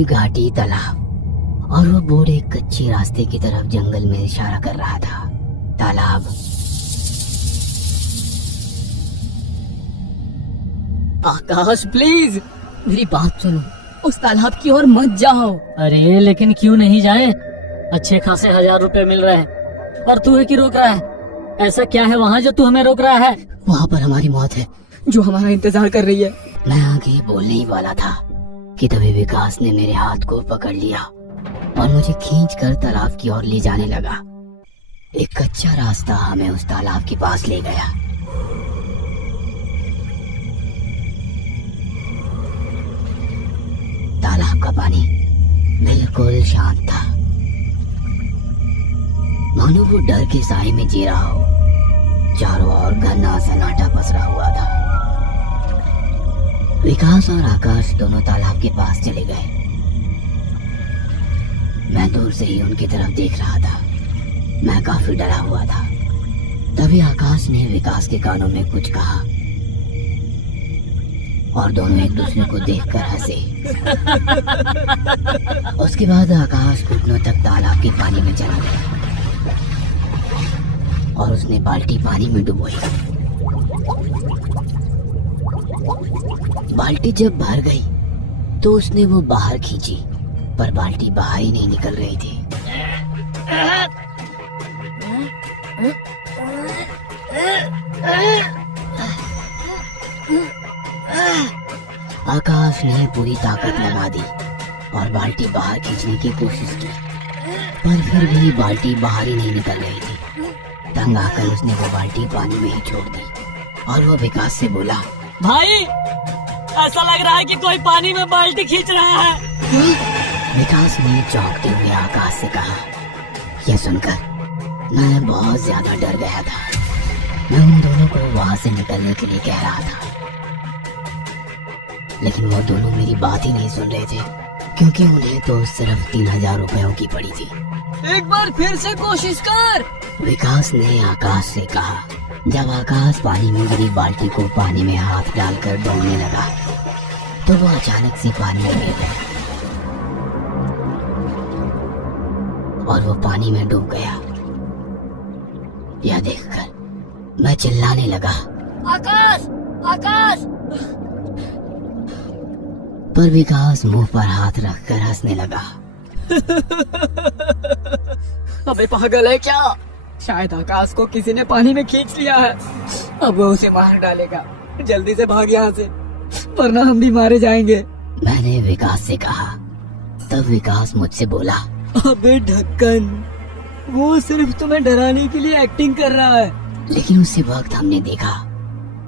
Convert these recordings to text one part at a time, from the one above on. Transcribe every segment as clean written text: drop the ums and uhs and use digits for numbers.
फिर घाटी, तालाब और वो बोर्ड एक कच्चे रास्ते की तरफ जंगल में इशारा कर रहा था। तालाब। आकाश प्लीज मेरी बात सुनो, उस तालाब की ओर मत जाओ। अरे लेकिन क्यों नहीं जाए? अच्छे खासे 1000 रुपए मिल रहे हैं और तू है कि रोक रहा है? ऐसा क्या है वहाँ जो तू हमें रोक रहा है? वहाँ पर हमारी मौत है जो हमारा इंतजार कर रही है। मैं आगे बोलने ही वाला था कि तभी विकास ने मेरे हाथ को पकड़ लिया और मुझे खींचकर तालाब की ओर ले जाने लगा। एक कच्चा रास्ता हमें उस तालाब के पास ले गया। तालाब का पानी बिल्कुल शांत था, मानो वो डर के साए में जी रहा हो। चारों ओर घना सन्नाटा पसरा हुआ था। विकास और आकाश दोनों तालाब के पास चले गए। मैं दूर से ही उनकी तरफ देख रहा था। मैं काफी डरा हुआ था। तभी आकाश ने विकास के कानों में कुछ कहा और दोनों एक दूसरे को देखकर हंसे। उसके बाद आकाश घुटनों तक तालाब के पानी में चला गया और उसने बाल्टी पानी में डुबोई। बाल्टी जब भर गई तो उसने वो बाहर खींची, पर बाल्टी बाहर ही नहीं निकल रही थी। आकाश ने पूरी ताकत लगा दी और बाल्टी बाहर खींचने की कोशिश की, पर फिर भी बाल्टी बाहर ही नहीं निकल रही थी। तंग आकर उसने वो बाल्टी पानी में ही छोड़ दी और वो विकास से बोला, भाई ऐसा लग रहा है कि कोई पानी में बाल्टी खींच रहा है। विकास ने चौंकते हुए आकाश से कहा। यह सुनकर मैं बहुत ज्यादा डर गया था। मैं उन दोनों को वहां से निकलने के लिए कह रहा था, लेकिन वो दोनों मेरी बात ही नहीं सुन रहे थे, क्योंकि उन्हें तो सिर्फ 3000 रुपयों की पड़ी थी। एक बार फिर से कोशिश कर, विकास ने आकाश से कहा। जब आकाश पानी में गिरी बाल्टी को पानी में हाथ डालकर डोलने लगा तो वो अचानक से पानी में गिर गया और वो पानी में डूब गया। यह देखकर मैं चिल्लाने लगा, आकाश आकाश। पर विकास मुंह पर हाथ रखकर हंसने लगा। अबे पागल है क्या? शायद आकाश को किसी ने पानी में खींच लिया है। अब वो उसे मार डालेगा। जल्दी से भाग यहाँ से, वरना हम भी मारे जाएंगे। मैंने विकास से कहा। तब विकास मुझसे बोला, अबे ढक्कन, वो सिर्फ तुम्हें डराने के लिए एक्टिंग कर रहा है। लेकिन उसी वक्त हमने देखा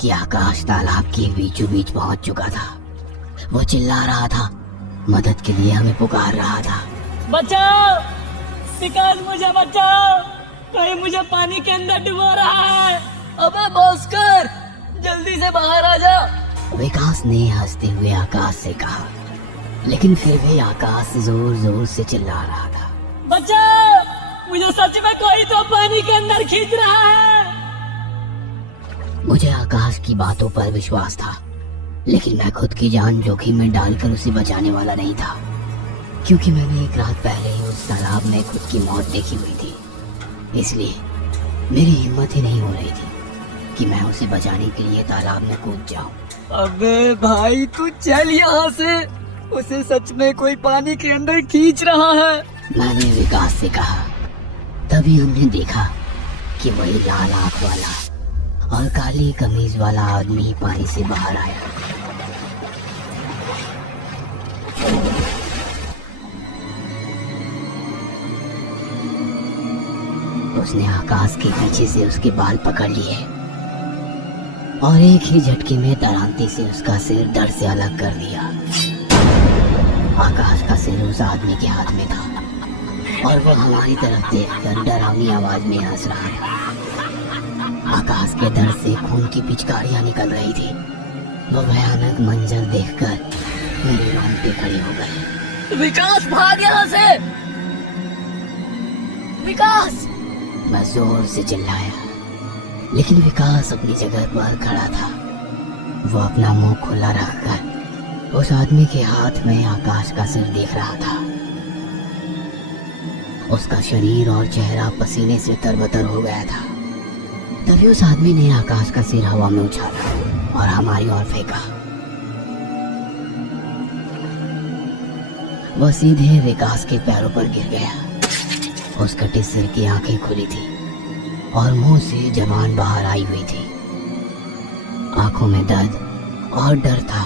कि आकाश तालाब के बीचों बीच पहुंच चुका था। वो चिल्ला रहा था, मदद के लिए हमें पुकार रहा था। बचाओ विकास, मुझे बचाओ, कोई मुझे पानी के अंदर डुबो रहा है। अबे भास्कर, जल्दी से बाहर आ जा। विकास ने हंसते हुए आकाश से कहा, लेकिन फिर भी आकाश जोर जोर से चिल्ला रहा था, बचाओ, मुझे सच में कोई तो पानी के अंदर खींच रहा है। मुझे आकाश की बातों पर विश्वास था, लेकिन मैं खुद की जान जोखिम में डालकर उसे बचाने वाला नहीं था, क्योंकि मैंने एक रात पहले ही उस तालाब में खुद की मौत देखी हुई थी। इसलिए मेरी हिम्मत ही नहीं हो रही थी कि मैं उसे बचाने के लिए तालाब में कूद जाऊं। अबे भाई तू चल यहाँ से, उसे सच में कोई पानी के अंदर खींच रहा है। मैंने विकास से कहा। तभी हमने देखा कि वही लाल आंख वाला और काली कमीज वाला आदमी पानी से बाहर आया। उसने आकाश के पीछे से उसके बाल पकड़ लिए और एक ही झटके में तरांती से उसका सिर धड़ से अलग कर दिया। आकाश का सिर उस आदमी के हाथ में था और वो हमारी तरफ देखकर डरावनी आवाज में हंस रहा था। आकाश के धड़ से खून की पिचकारियां निकल रही थी। वो भयानक मंजर देखकर मेरे रोंगटे खड़े हो गए। विकास भाग यहाँ से, विकास। मैं जोर से चिल्लाया, लेकिन विकास अपनी जगह पर खड़ा था। वो अपना मुंह खुला रखकर उस आदमी के हाथ में आकाश का सिर देख रहा था। उसका शरीर और चेहरा पसीने से तरबतर हो गया था। तभी उस आदमी ने आकाश का सिर हवा में उछाला और हमारी ओर फेंका। वह सीधे विकास के पैरों पर गिर गया। उस कटे सिर की आंखें खुली थी और मुंह से जबान बाहर आई हुई थी। आंखों में दर्द और डर था।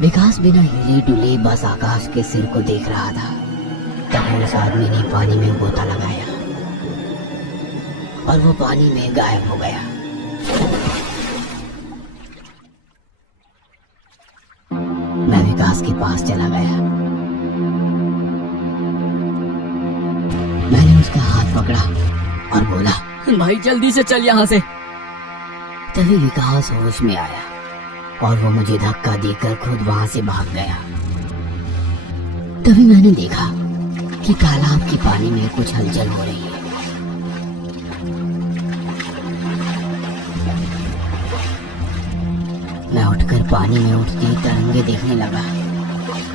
विकास बिना हिले डुले बस आकाश के सिर को देख रहा था। तभी उस आदमी ने पानी में गोता लगाया और वो पानी में गायब हो गया। मैं विकास के पास चला गया। मैंने उसका हाथ पकड़ा और बोला, भाई जल्दी से चल यहाँ से। तभी विकास होश में आया और वो मुझे धक्का देकर खुद वहां से भाग गया। तभी मैंने देखा कि तालाब के पानी में कुछ हलचल हो रही है। मैं उठकर पानी में उठती तरंगे देखने लगा।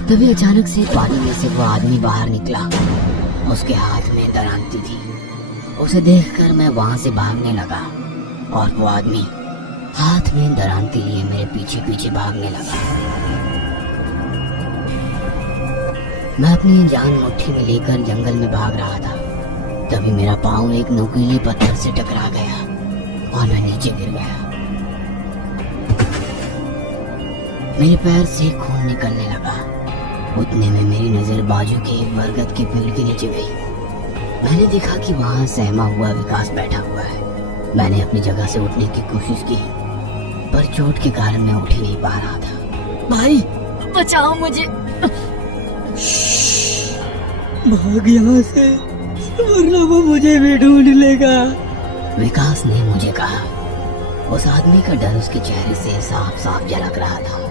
तभी अचानक से पानी में से वो आदमी बाहर निकला। उसके हाथ में दरांती थी। उसे देखकर मैं वहां से भागने लगा और वो आदमी हाथ में दरांती लिए मेरे पीछे पीछे भागने लगा। मैं अपनी जान मुट्ठी में लेकर जंगल में भाग रहा था। तभी मेरा पाँव एक नुकीले पत्थर से टकरा गया और मैं नीचे गिर गया। मेरे पैर से खून निकलने लगा। उतने में मेरी नजर बाजू के एक बरगद के पेड़ के नीचे गई। मैंने देखा कि वहां सहमा हुआ विकास बैठा हुआ है। मैंने अपनी जगह से उठने की कोशिश की पर चोट के कारण मैं उठ ही नहीं पा रहा था। भाई बचाओ मुझे, भाग यहाँ से वरना वो मुझे भी ढूंढ लेगा। विकास ने मुझे कहा। उस आदमी का डर उसके चेहरे से साफ साफ झलक रहा था।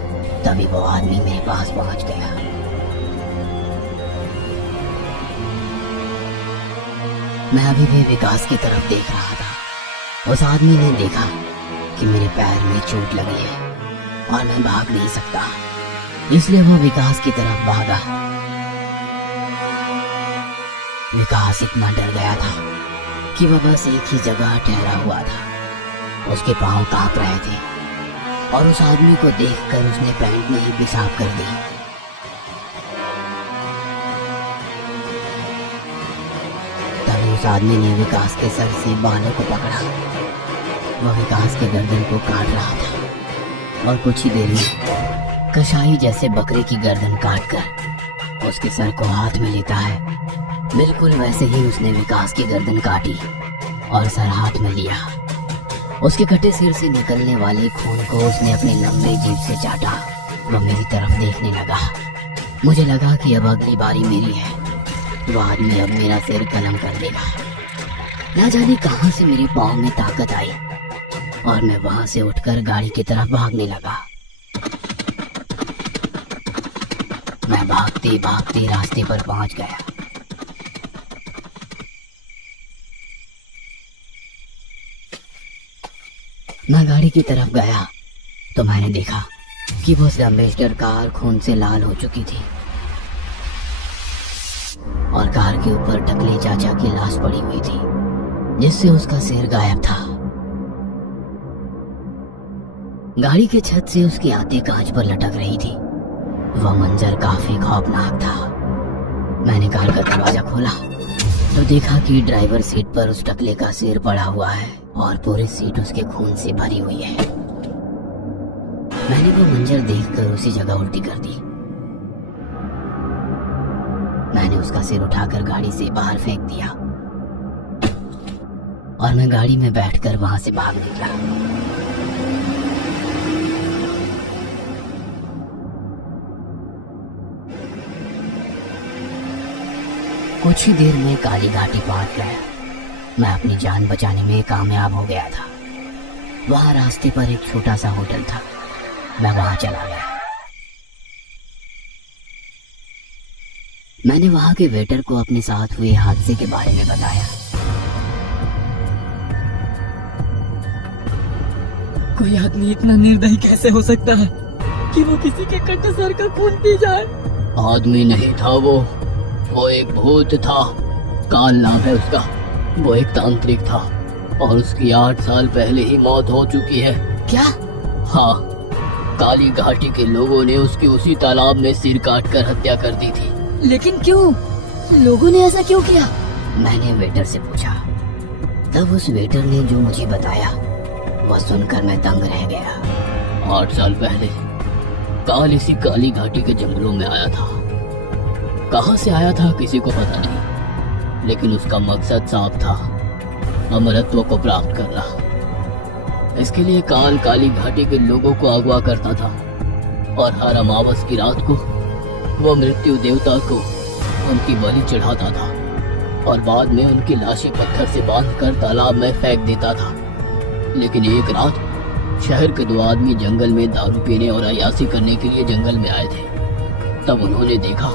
तभी वो आदमी मेरे पास पहुंच गया। मैं अभी भी विकास की तरफ देख रहा था। उस आदमी ने देखा कि मेरे पैर में चोट लगी है और मैं भाग नहीं सकता, इसलिए वो विकास की तरफ भागा। विकास इतना डर गया था कि वह बस एक ही जगह ठहरा हुआ था। उसके पांव कांप रहे थे और उस आदमी को देखकर उसने पैंट में ही पेशाब कर दी। तभी उस आदमी ने विकास के सर से बालों को पकड़ा। वह विकास के गर्दन को काट रहा था और कुछ ही देर में कसाई जैसे बकरे की गर्दन काटकर उसके सर को हाथ में लेता है, बिल्कुल वैसे ही उसने विकास की गर्दन काटी और सर हाथ में लिया। उसके कटे सिर से निकलने वाले खून को उसने अपने लंबे जीभ से चाटा। वह मेरी तरफ देखने लगा। मुझे लगा कि अब अगली बारी मेरी है। वह आदमी अब मेरा सिर कलम कर देगा। ना जाने कहां से मेरे पाँव में ताकत आई और मैं वहां से उठकर गाड़ी की तरफ भागने लगा। मैं भागते भागते रास्ते पर पहुंच गया। मैं गाड़ी की तरफ गया तो मैंने देखा कि वो एम्बेसडर कार खून से लाल हो चुकी थी और कार के ऊपर टकले चाचा की लाश पड़ी हुई थी, जिससे उसका सिर गायब था। गाड़ी के छत से उसकी आंतें कांच पर लटक रही थी। वह मंजर काफी खौफनाक था। मैंने कार का दरवाजा खोला तो देखा कि ड्राइवर सीट पर उस टकले का सिर पड़ा हुआ है और पूरी सीट उसके खून से भरी हुई है। मैंने वो मंजर देखकर उसी जगह उल्टी कर दी। मैंने उसका सिर उठाकर गाड़ी से बाहर फेंक दिया और मैं गाड़ी में बैठकर वहां से भाग निकला। कुछ ही देर में काली घाटी पहुंच गया। मैं अपनी जान बचाने में कामयाब हो गया था। वहां रास्ते पर एक छोटा सा होटल था। मैं वहां चला गया। मैंने वहां के वेटर को अपने साथ हुए हादसे के बारे में बताया। कोई आदमी इतना निर्दयी कैसे हो सकता है? कि वो किसी के कटे सर का खून पी जाए। आदमी नहीं था वो एक भूत था। काल नाम है उसका। वो एक तांत्रिक था और उसकी 8 साल पहले ही मौत हो चुकी है। क्या? हाँ, काली घाटी के लोगों ने उसकी उसी तालाब में सिर काटकर हत्या कर दी थी। लेकिन क्यों? लोगों ने ऐसा क्यों किया? मैंने वेटर से पूछा। तब उस वेटर ने जो मुझे बताया वह सुनकर मैं दंग रह गया। 8 साल पहले काल इसी काली घाटी के जंगलों में आया था। कहाँ से आया था किसी को पता नहीं, लेकिन उसका मकसद साफ था, अमरत्व को प्राप्त करना। इसके लिए काल काली घाटी के लोगों को अगवा करता था और हर अमावस की रात को वो मृत्यु देवता को उनकी बलि चढ़ाता था और बाद में उनकी लाशें पत्थर से बांधकर तालाब में फेंक देता था। लेकिन एक रात शहर के 2 आदमी जंगल में दारू पीने और अयासी करने के लिए जंगल में आए थे। तब उन्होंने देखा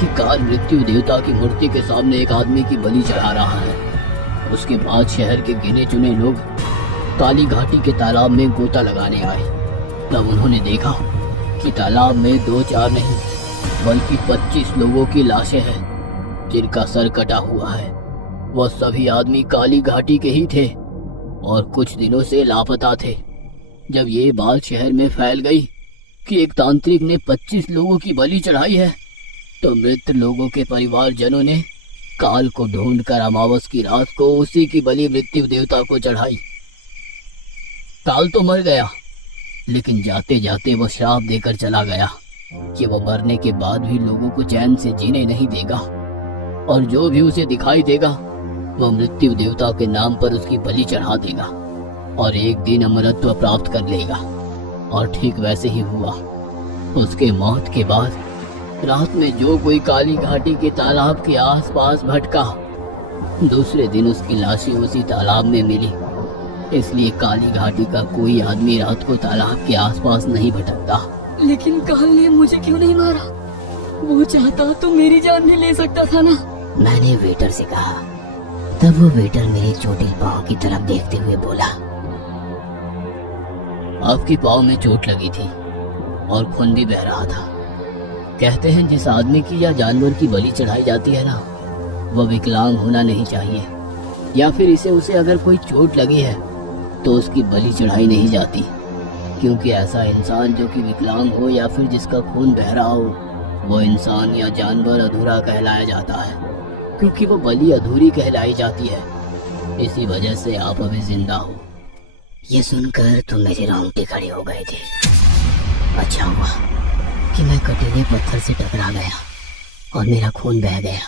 कि काल मृत्यु देवता की मूर्ति के सामने एक आदमी की बलि चढ़ा रहा है। उसके बाद शहर के गिने चुने लोग काली घाटी के तालाब में गोता लगाने आए। तब उन्होंने देखा कि तालाब में 2-4 नहीं बल्कि 25 लोगों की लाशें हैं जिनका सर कटा हुआ है। वह सभी आदमी काली घाटी के ही थे और कुछ दिनों से लापता थे। जब ये बात शहर में फैल गई कि एक तांत्रिक ने 25 लोगों की बलि चढ़ाई है, तो मृत लोगों के परिवारजनों ने काल को ढूंढकर अमावस की रात को उसी की बलि मृत्यु देवता को चढ़ाई। काल तो मर गया, लेकिन जाते जाते वो श्राप देकर चला गया कि वो मरने के बाद भी लोगों को चैन से जीने नहीं देगा और जो भी उसे दिखाई देगा वो मृत्यु देवता के नाम पर उसकी बलि चढ़ा देगा और एक दिन अमरत्व प्राप्त कर लेगा। और ठीक वैसे ही हुआ। उसके मौत के बाद रात में जो कोई काली घाटी के तालाब के आसपास भटका, दूसरे दिन उसकी लाशें उसी तालाब में मिली। इसलिए काली घाटी का कोई आदमी रात को तालाब के आसपास नहीं भटकता। लेकिन काल ने मुझे क्यों नहीं मारा? वो चाहता तो मेरी जान भी ले सकता था ना। मैंने वेटर से कहा। तब वो वेटर मेरे चोटिल पाँव की तरफ देखते हुए बोला, आपकी पाँव में चोट लगी थी और खून भी बह रहा था। कहते हैं जिस आदमी की या जानवर की बलि चढ़ाई जाती है ना, वह विकलांग होना नहीं चाहिए, या फिर उसे अगर कोई चोट लगी है तो उसकी बलि चढ़ाई नहीं जाती, क्योंकि ऐसा इंसान जो कि विकलांग हो या फिर जिसका खून बह रहा हो, वो इंसान या जानवर अधूरा कहलाया जाता है, क्योंकि वो बलि अधूरी कहलाई जाती है। इसी वजह से आप अभी जिंदा हो। ये सुनकर तो मेरे रोंगटे खड़े हो गए थे। अच्छा हुआ कि मैं कटीले पत्थर से टकरा गया और मेरा खून बह गया,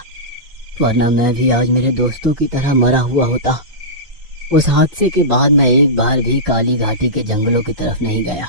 वरना मैं भी आज मेरे दोस्तों की तरह मरा हुआ होता। उस हादसे के बाद मैं एक बार भी काली घाटी के जंगलों की तरफ नहीं गया।